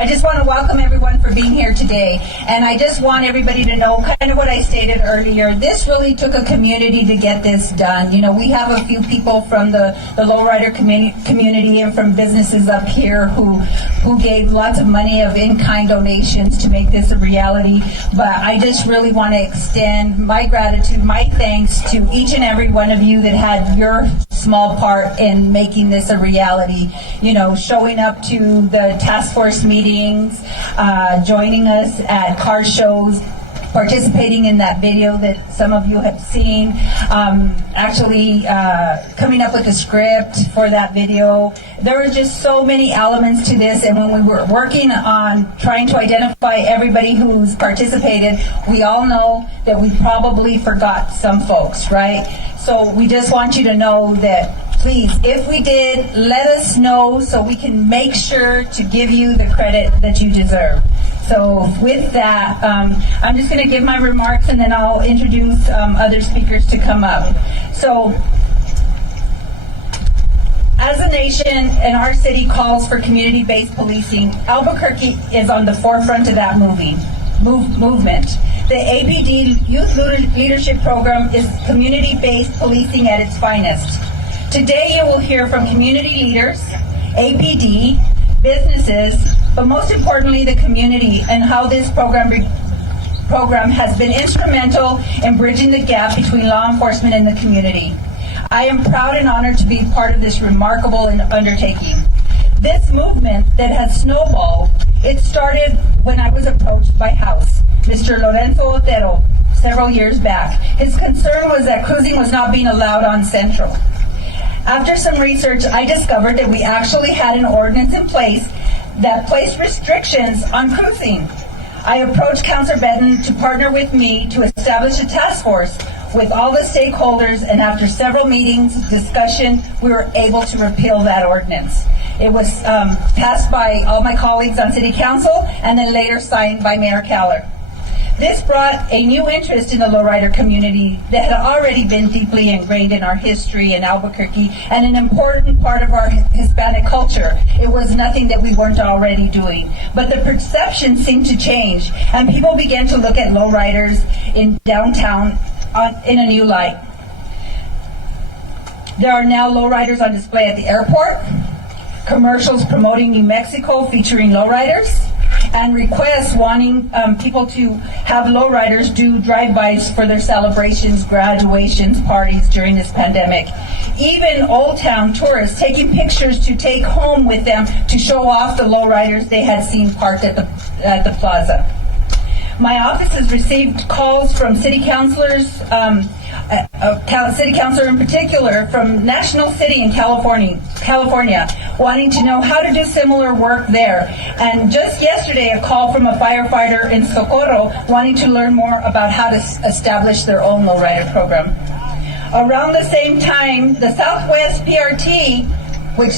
I just want to welcome everyone for being here today. And I just want everybody to know kind of what I stated earlier. This really took a community to get this done. You know, we have a few people from the Lowrider community and from businesses up here who gave lots of money of in-kind donations to make this a reality. But I just really want to extend my gratitude, my thanks to each and every one of you that had your small part in making this a reality. You know, showing up to the task force meetings, joining us at car shows, participating in that video that some of you have seen, actually coming up with a script for that video. There were just so many elements to this, and when we were working on trying to identify everybody who's participated, we all know that we probably forgot some folks, right? So we just want you to know that, please, if we did, let us know so we can make sure to give you the credit that you deserve. So with that, I'm just going to give my remarks and then I'll introduce other speakers to come up. So, as a nation and our city calls for community-based policing, Albuquerque is on the forefront of that movement. The ABD Youth Leadership Program is community-based policing at its finest. Today you will hear from community leaders, ABD, businesses, but most importantly the community, and how this program has been instrumental in bridging the gap between law enforcement and the community. I am proud and honored to be part of this remarkable undertaking. This movement that has snowballed, it started when I was approached by House, Mr. Lorenzo Otero, several years back. His concern was that cruising was not being allowed on Central. After some research, I discovered that we actually had an ordinance in place that placed restrictions on cruising. I approached Councilor Benton to partner with me to establish a task force with all the stakeholders, and after several meetings, discussion, we were able to repeal that ordinance. It was passed by all my colleagues on City Council and then later signed by Mayor Keller. This brought a new interest in the Lowrider community that had already been deeply ingrained in our history in Albuquerque and an important part of our Hispanic culture. It was nothing that we weren't already doing. But the perception seemed to change, and people began to look at lowriders in downtown in a new light. There are now lowriders on display at the airport, commercials promoting New Mexico featuring lowriders, and requests wanting people to have lowriders do drive-bys for their celebrations, graduations, parties during this pandemic. Even Old Town tourists taking pictures to take home with them to show off the lowriders they had seen parked at the plaza. My office has received calls from city councilors, city councilor in particular, from National City in California, wanting to know how to do similar work there. And just yesterday, a call from a firefighter in Socorro wanting to learn more about how to establish their own lowrider program. Around the same time, the Southwest PRT, which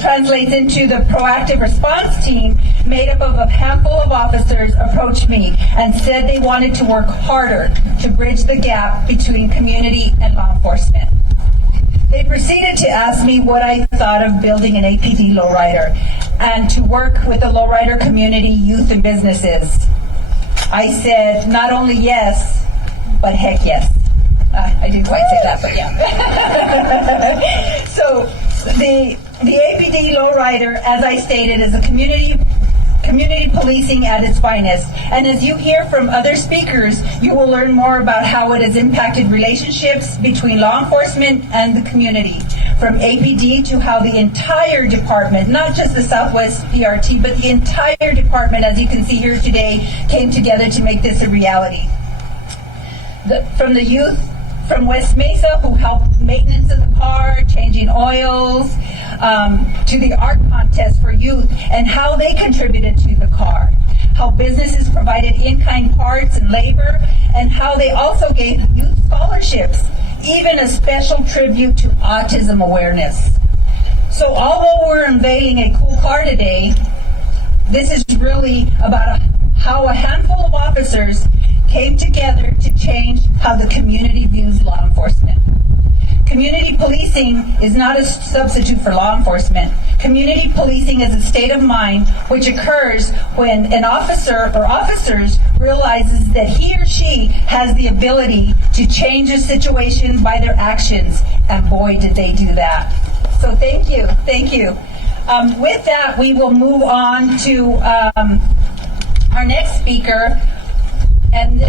translates into the Proactive Response Team, made up of a handful of officers, approached me and said they wanted to work harder to bridge the gap between community and law enforcement. They proceeded to ask me what I thought of building an APD lowrider and to work with the lowrider community, youth, and businesses. I said not only yes, but heck yes. I didn't quite say that, but yeah. So the APD lowrider, as I stated, is a community policing at its finest. And as you hear from other speakers, you will learn more about how it has impacted relationships between law enforcement and the community, from APD to how the entire department, not just the Southwest PRT, but the entire department, as you can see here today, came together to make this a reality. From the youth from West Mesa who helped maintenance of the car, changing oils, to the art contest for youth and how they contributed to the car, how businesses provided in-kind parts and labor, and how they also gave youth scholarships, even a special tribute to autism awareness. So although we're unveiling a cool car today, this is really about how a handful of officers came together to change how the community views law enforcement. Community policing is not a substitute for law enforcement. Community policing is a state of mind which occurs when an officer or officers realizes that he or she has the ability to change a situation by their actions, and boy, did they do that. So thank you, thank you. With that, we will move on to our next speaker, and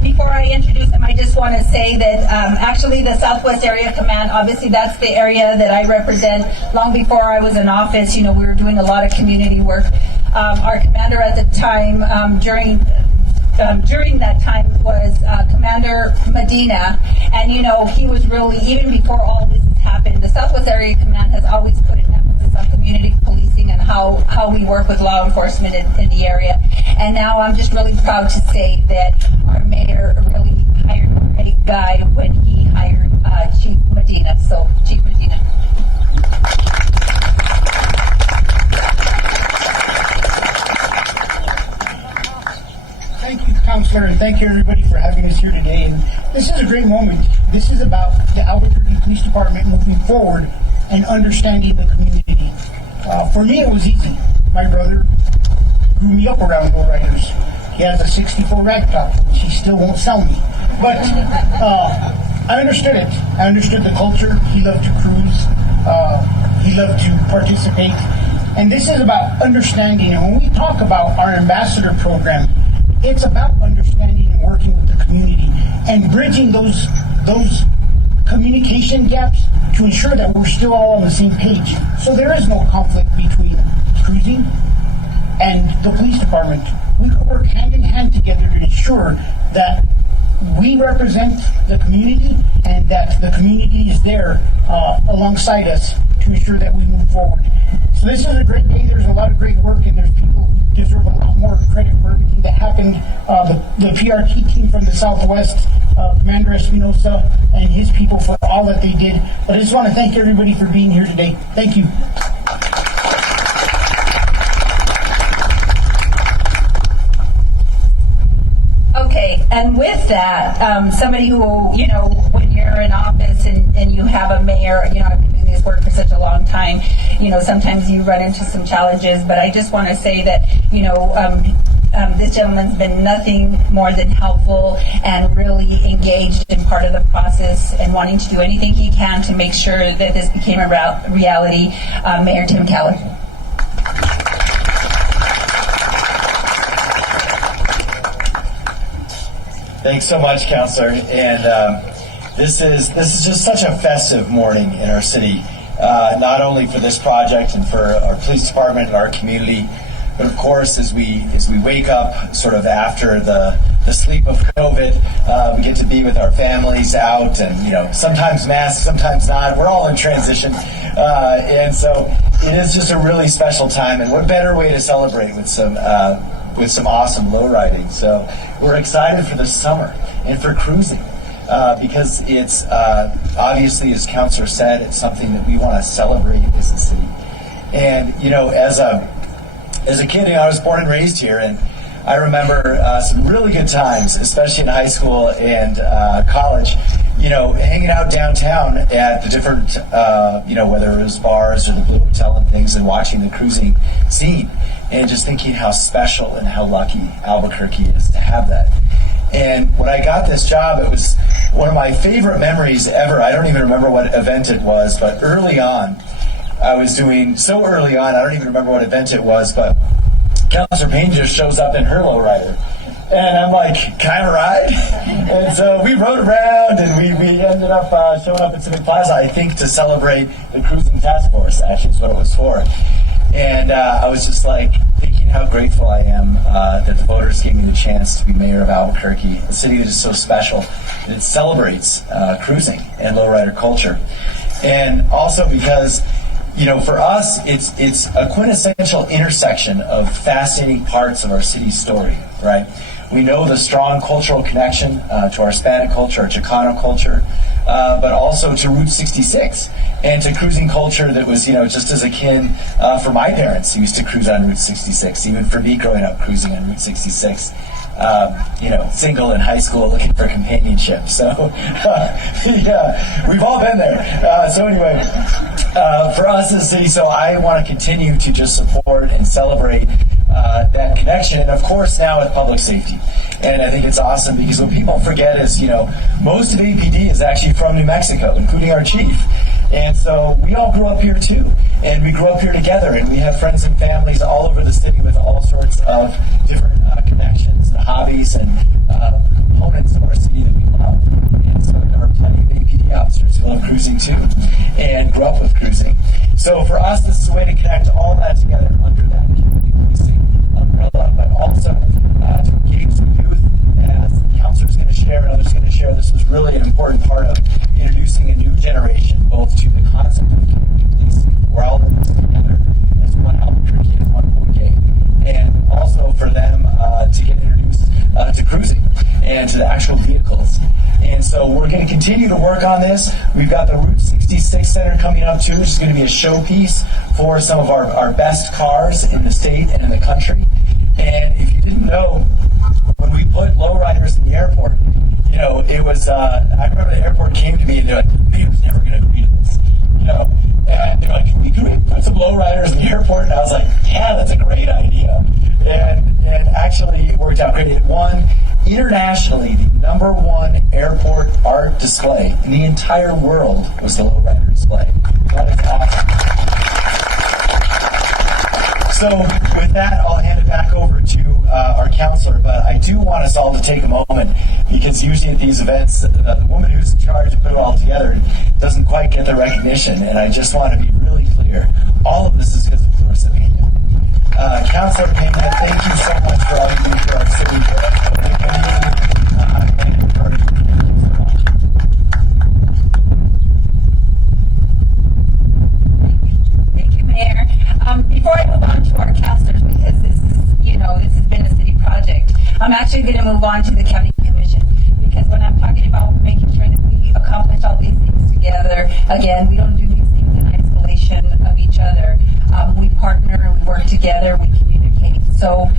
before I introduce him, I just want to say that actually the Southwest Area Command, obviously that's the area that I represent. Long before I was in office, we were doing a lot of community work. Our commander at the time, during that time, was Commander Medina, and he was really, even before all this has happened, the Southwest Area Command has always put an emphasis on community policing and how we work with law enforcement in the area. And now I'm just really proud to say that our mayor really hired a great guy when he hired Chief Medina. So, Chief Medina. Thank you, Councilor, and thank you, everybody, for having us here today. And this is a great moment. This is about the Albuquerque Police Department moving forward and understanding the community. For me, it was easy. My brother grew me up around lowriders. He has a 64 ragtop, which he still won't sell me. But I understood it. I understood the culture. He loved to cruise. He loved to participate. And this is about understanding. And when we talk about our ambassador program, it's about understanding and working with the community and bridging those communication gaps to ensure that we're still all on the same page. So there is no conflict between cruising and the police department. We can work hand in hand together to ensure that we represent the community and that the community is there alongside us to ensure that we move forward. So this is a great day. There's a lot of great work, and there's people who deserve a lot more credit for everything that happened. The PRT team from the Southwest, Commander Espinosa and his people for all that they did. But I just want to thank everybody for being here today. Thank you. Okay, and with that, somebody who, when you're in office and you have a mayor, I've been doing this work for such a long time, sometimes you run into some challenges, but I just want to say that, this gentleman's been nothing more than helpful and really engaged in part of the process and wanting to do anything he can to make sure that this became a reality. Mayor Tim Keller. Thanks so much, Councilor. And this is just such a festive morning in our city, not only for this project and for our police department and our community, but of course, as we wake up sort of after the sleep of COVID, we get to be with our families out, and sometimes masked, sometimes not. We're all in transition, and so it is just a really special time. And what better way to celebrate with some awesome low riding. So we're excited for this summer and for cruising because it's obviously, as Councilor said, it's something that we want to celebrate as a city. And as a kid, I was born and raised here, and I remember some really good times, especially in high school and college, hanging out downtown at the different, whether it was bars or the Blue Hotel and things, and watching the cruising scene, and just thinking how special and how lucky Albuquerque is to have that. And when I got this job, it was one of my favorite memories ever. I don't even remember what event it was, but early on, I don't even remember what event it was, but Councilor Payne just shows up in her lowrider. And I'm like, can I ride? And so we rode around, and we ended up showing up at Civic Plaza, I think, to celebrate the cruising task force, actually is what it was for. And I was just like thinking how grateful I am that the voters gave me the chance to be mayor of Albuquerque, a city that is so special, that it celebrates cruising and lowrider culture. And also because for us, it's a quintessential intersection of fascinating parts of our city's story, right? We know the strong cultural connection to our Hispanic culture, our Chicano culture, but also to Route 66 and to cruising culture that was, just as a kid, for my parents who used to cruise on Route 66, even for me growing up cruising on Route 66. single in high school looking for companionship. So, we've all been there. So anyway, for us as a city, so I want to continue to just support and celebrate that connection, and of course now with public safety. And I think it's awesome because what people forget is, most of APD is actually from New Mexico, including our chief. And so we all grew up here too, and we grew up here together, and we have friends and families all over the city with all sorts of different connections and hobbies and components of our city that we love. And so there are plenty of APD officers who love cruising too, and grew up with cruising. So for us, this is a way to connect all that together under that community policing umbrella, but also to engage the youth, as the councilor is going to share and others are going to share. This was really an important part of introducing a new generation, both to the concept of community policing, we're all in this together as one Albuquerque and one Bogue, and also for them to get introduced to cruising and to the actual vehicles. And so we're going to continue to work on this. We've got the Route 66 Center coming up too, which is going to be a showpiece for some of our best cars in the state and in the country. And if you didn't know, when we put lowriders in the airport, it was, I remember the airport came to me and they're like, "Man, was never going to agree to this." And they're like, "Can we put some lowriders in the airport?" And I was like, "Yeah, that's a great idea." And actually it worked out great. It won internationally the #1 airport art display in the entire world was the lowrider display. That is awesome. So with that, I'll hand it back over to our counselor, but I do want us all to take a moment, because usually at these events, the woman who's in charge to put it all together doesn't quite get the recognition, and I just want to be really clear. All of this is because of Clarissa Pena. Counselor Pena, thank you so much for all you do for our city. Thank you, Mayor. Before I move on to our casters, because this has been a city project, I'm actually going to move on to the county commission, because when I'm talking about making sure that we accomplish all these things together, again, we don't do these things in isolation of each other. We partner and we work together, we communicate. So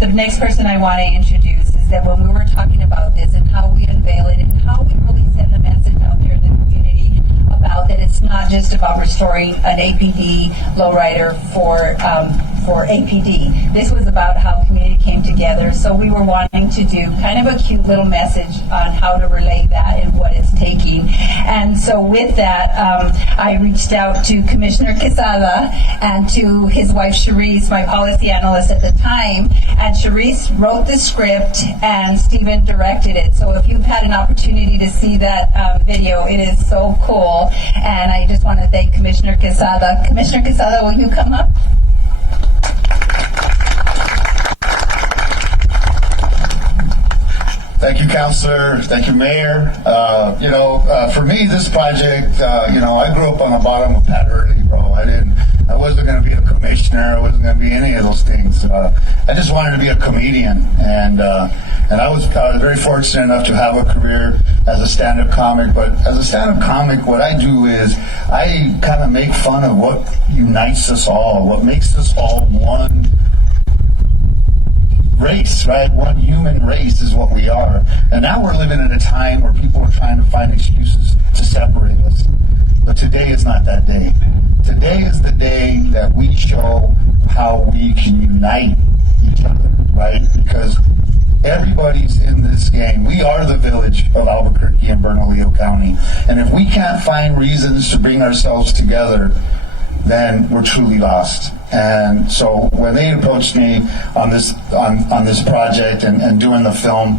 the next person I want to introduce is that when we were talking about this and how we unveil it and how we really send the message out there in the community about that it's not just about restoring an APD lowrider for APD. This was about how community came together. So we were wanting to do kind of a cute little message on how to relay that and what it's taking. And so with that, I reached out to Commissioner Quesada and to his wife Charisse, my policy analyst at the time. And Charisse wrote the script and Stephen directed it. So if you've had an opportunity to see that video, it is so cool. And I just want to thank Commissioner Quesada. Commissioner Quesada, will you come up? Thank you, Councilor. Thank you, Mayor. For me, this project, I grew up on the bottom of Pat Early, bro. I wasn't going to be a commissioner. I wasn't going to be any of those things. I just wanted to be a comedian, and I was very fortunate enough to have a career as a stand-up comic. But as a stand-up comic, what I do is I kind of make fun of what unites us all, what makes us all one race, right? One human race is what we are. And now we're living in a time where people are trying to find excuses to separate us. But today is not that day. Today is the day that we show how we can unite each other, right? Because everybody's in this game. We are the village of Albuquerque and Bernalillo County. And if we can't find reasons to bring ourselves together, then we're truly lost. And so when they approached me on this project and doing the film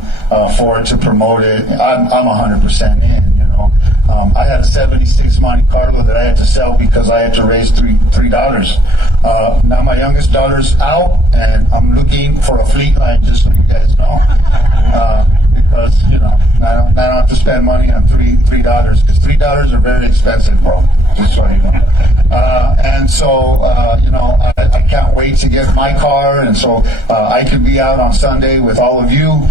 for it to promote it, I'm 100% in. I had a '76 Monte Carlo that I had to sell because I had to raise $3. Now my youngest daughter's out, and I'm looking for a fleet line, just so you guys know. because, you know, I don't have to spend money on $3, because $3 are very expensive, bro. Just so you know. And so, you know, I can't wait to get my car, and so I can be out on Sunday with all of you,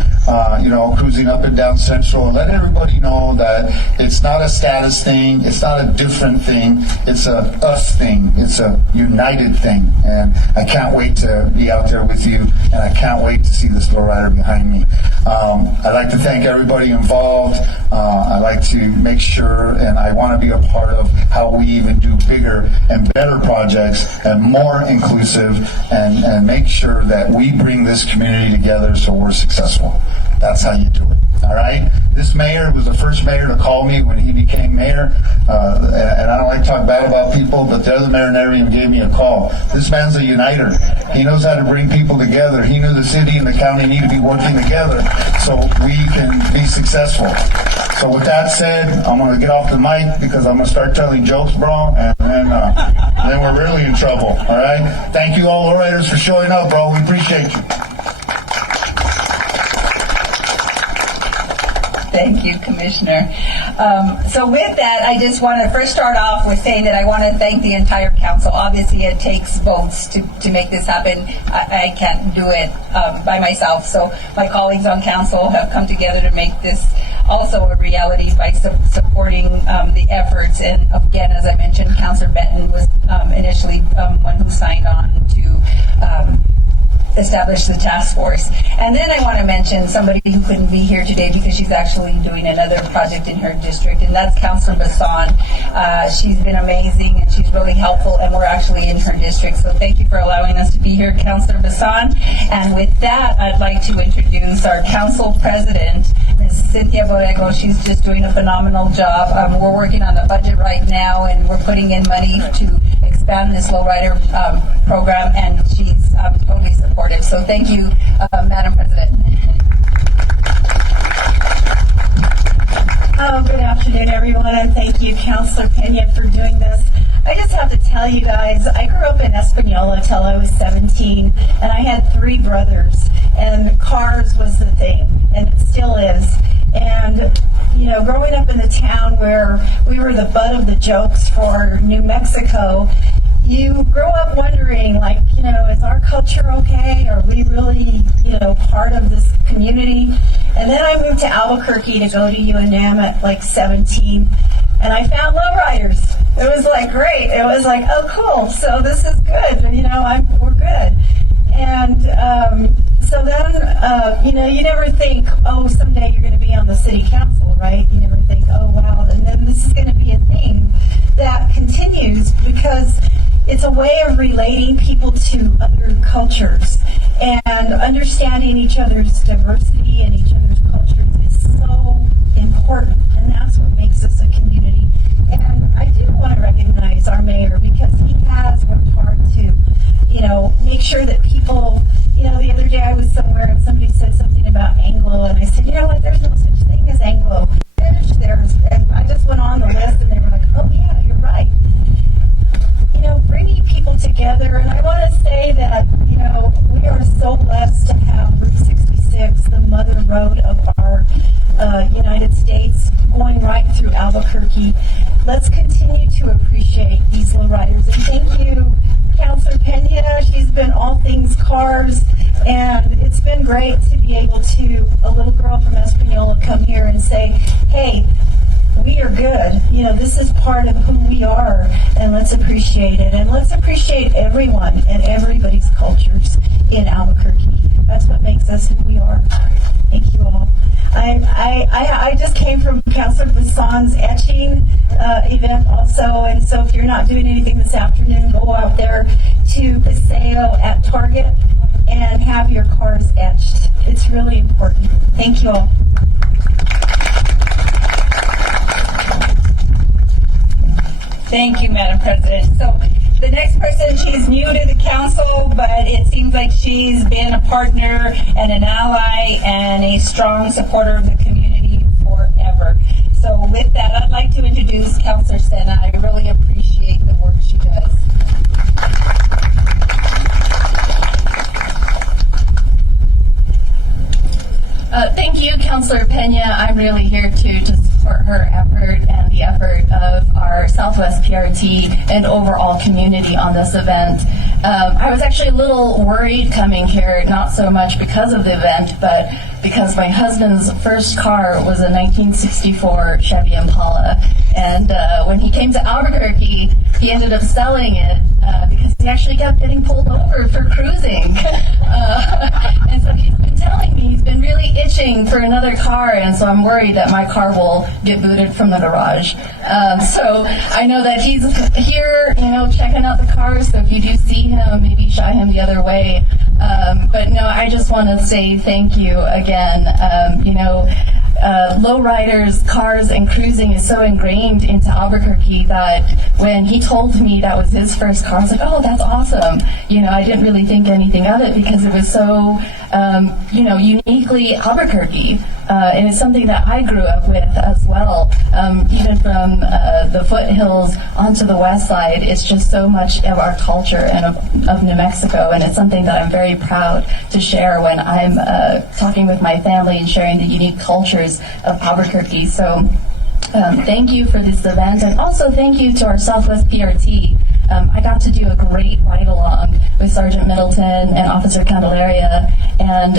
you know, cruising up and down Central, and let everybody know that it's not a status thing, it's not a different thing, it's a us thing, it's a united thing, and I can't wait to be out there with you, and I can't wait to see this lowrider behind me. I'd like to thank everybody involved. I'd like to make sure, and I want to be a part of how we even do bigger and better projects and more inclusive, and make sure that we bring this community together so we're successful. That's how you do it. All right? This mayor was the first mayor to call me when he became mayor, and I don't like to talk bad about people, but the other mayor in area gave me a call. This man's a uniter. He knows how to bring people together. He knew the city and the county need to be working together so we can be successful. So with that said, I'm going to get off the mic because I'm going to start telling jokes, bro, and then we're really in trouble. All right? Thank you all, lowriders, for showing up, bro. We appreciate you. Thank you, Commissioner. So with that, I just want to first start off with saying that I want to thank the entire council. Obviously, it takes votes to make this happen. I can't do it by myself. So my colleagues on council have come together to make this also a reality by supporting the efforts. And again, as I mentioned, Councillor Benton was initially one who signed on to establish the task force. And then I want to mention somebody who couldn't be here today because she's actually doing another project in her district, and that's Councillor Bassan. She's been amazing, and she's really helpful, and we're actually in her district. So thank you for allowing us to be here, Councillor Bassan. And with that, I'd like to introduce our council president, Ms. Cynthia Borrego. She's just doing a phenomenal job. We're working on the budget right now, and we're putting in money to expand this lowrider program, and she's totally supportive. So thank you, Madam President. Good afternoon, everyone, and thank you, Councillor Pena, for doing this. I just have to tell you guys, I grew up in Espanola till I was 17, and I had 3 brothers, and cars was the thing, and it still is. And, you know, growing up in the town where we were the butt of the jokes for New Mexico, you grow up wondering, like, you know, is our culture okay? Are we really, you know, part of this community? And then I moved to Albuquerque to go to UNM at like 17, and I found lowriders. It was like great. It was like, oh, cool. So this is good. You know, we're good. And so then, you know, you never think, oh, someday you're going to be on the city council, right? You never think, oh, wow, and then this is going to be a thing that continues because it's a way of relating people to other cultures and understanding each other's diversity and each other's cultures is so important, and that's what makes us a community. And I do want to recognize our mayor because he has worked hard to, you know, make sure that people, you know, the other day I was somewhere and somebody said something about Anglo, and I said, you know what, there's no such thing as Anglo. And I just went on the list, and they were like, oh yeah, you're right. You know, bringing people together, and I want to say that, you know, we are so blessed to have Route 66, the mother road of our United States, going right through Albuquerque. Let's continue to appreciate these lowriders, and thank you, Councillor Pena. She's been all things cars, and it's been great to be able to, a little girl from Espanola, come here and say, hey, we are good. You know, this is part of who we are, and let's appreciate it. And let's appreciate everyone and everybody's cultures in Albuquerque. That's what makes us who we are. Thank you all. I just came from Councillor Bassan's etching event also, and so if you're not doing anything this afternoon, go out there to Paseo at Target and have your cars etched. It's really important. Thank you all. Thank you, Madam President. So the next person, she's new to the council, but it seems like she's been a partner and an ally and a strong supporter of the community forever. So with that, I'd like to introduce Councillor Sena. I really appreciate the work she does. Thank you, Councillor Penn. Southwest PRT and overall community on this event. I was actually a little worried coming here, not so much because of the event, but because my husband's first car was a 1964 Chevy Impala. And when he came to Albuquerque, he ended up selling it because he actually kept getting pulled over for cruising. And so he's been telling me he's been really itching for another car, and so I'm worried that my car will get booted from the garage. So I know that he's here, checking out the cars, so if you do see him, maybe shy him the other way. But no, I just want to say thank you again. Lowriders, cars, and cruising is so ingrained into Albuquerque that when he told me that was his first car, I was like, oh, that's awesome. I didn't really think anything of it because it was so, uniquely Albuquerque. And it's something that I grew up with as well. Even from the foothills onto the west side, it's just so much of our culture and of New Mexico, and it's something that I'm very proud to share when I'm talking with my family and sharing the unique cultures of Albuquerque. So thank you for this event, and also thank you to our Southwest PRT. I got to do a great ride-along with Sergeant Middleton and Officer Candelaria, and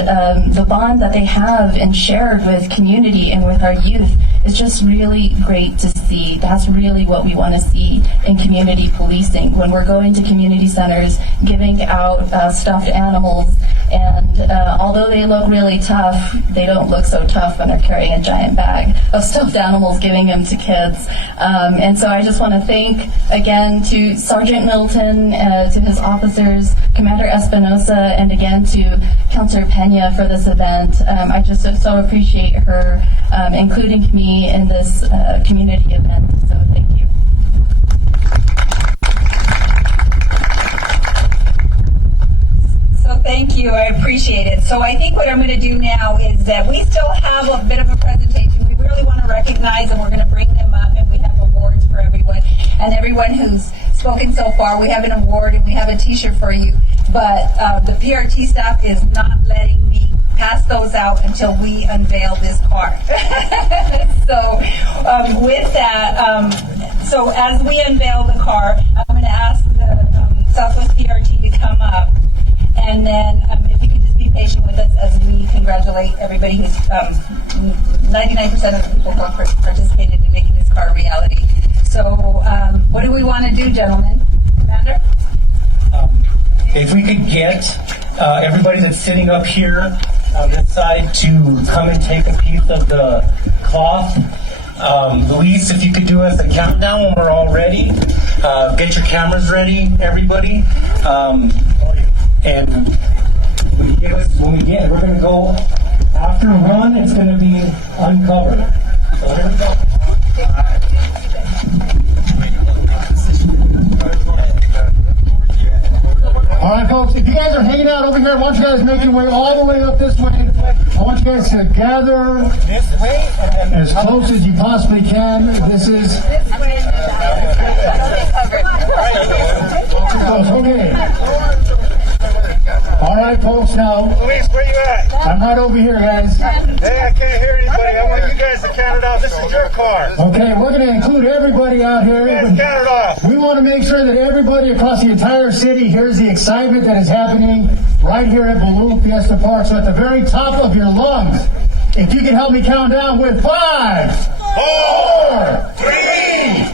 the bond that they have and shared with community and with our youth is just really great to see. That's really what we want to see in community policing. When we're going to community centers, giving out stuffed animals, and although they look really tough, they don't look so tough when they're carrying a giant bag of stuffed animals, giving them to kids. And so I just want to thank, again, to Sergeant Middleton, to his officers, Commander Espinosa, and again to Councilor Pena for this event. I just so appreciate her including me in this community event, so thank you. So thank you, I appreciate it. So I think what I'm going to do now is that we still have a bit of a presentation. We really want to recognize, and we're going to bring them up, and we have awards for everyone. And everyone who's spoken so far, we have an award and we have a t-shirt for you. But the PRT staff is not letting me pass those out until we unveil this car. So with that, so as we unveil the car, I'm going to ask the Southwest PRT to come up. And then if you could just be patient with us as we congratulate everybody who's 99% of the people who participated in making this car a reality. So what do we want to do, gentlemen? Commander? If we could get everybody that's sitting up here on this side to come and take a piece of the cloth. Luis, if you could do us a countdown when we're all ready. Get your cameras ready, everybody. And when we get, we're going to go after one, it's going to be uncovered. So here we go. All right, folks, if you guys are hanging out over here, I want you guys making your way all the way up this way. I want you guys to gather as close as you possibly can. This is... Okay. All right, folks, now... Luis, where you at? I'm right over here, guys. Hey, I can't hear anybody. I want you guys to count it off. This is your car. Okay, we're going to include everybody out here. You guys count it off. We want to make sure that everybody across the entire city hears the excitement that is happening right here at Balloon Fiesta Park. So at the very top of your lungs, if you can help me count down with 5, 4, 3,